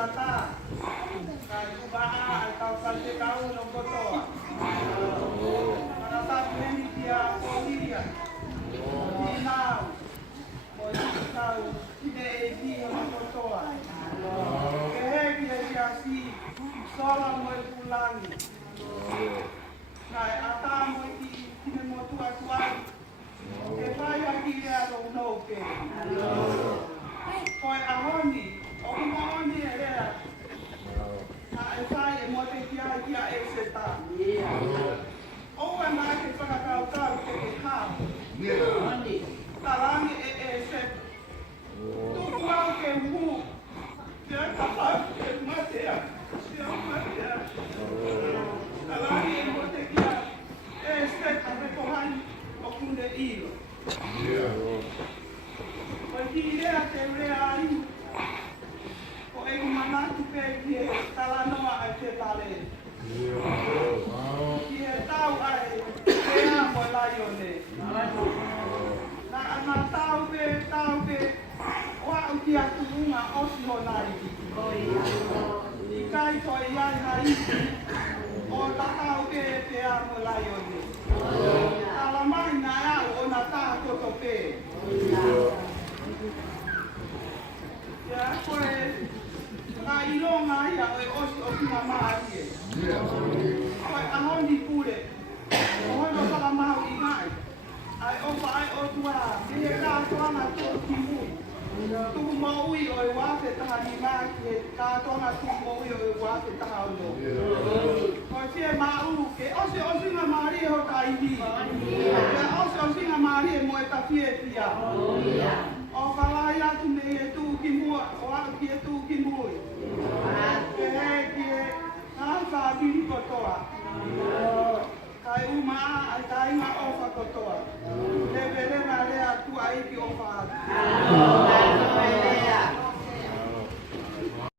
lata. Kai kuba'a ay kau kalte kau no kotoa. Manata peni dia polia. Tinau. Polia kau ide edi no kotoa. Kehe dia Siasi. Sola mo pulangi. Kai ata mo kine mo tuai. Ke pai aki rea no noke. Koi ahoni. O kumaoni e rea. Na e sai e mo te kia e se ta. O e mai ke whakakau ke e hao. Tarangi e se. Tuku au ke hu. Te kapau ke matea. Tarangi e mo te kia e se ta rekohani o kunde ilo. Koi ki rea te rea ai. Ko e manatu pe ki e talanoa ai te tale. Ki e tau ai te amo laione. Na ana tau pe wa uki atu unga osi ho nai. I kai toi ai hai o ta tau pe te amo laione. Ala mai na au o na tā koto pe. Ya koe nga ilonga ia o e osi o kina maari e. Koe ahoni pure. Ohono sala mahu i ngai. Ai opa ai o tua. Kene kātoanga tō ki mui. Tuku maui o e wate taha ni maki e kātoanga tuku maui o e wate taha uno. Koe tia mau ke osi nga maari e ho ka iwi. Ke osi nga maari e mo e ta fie fia.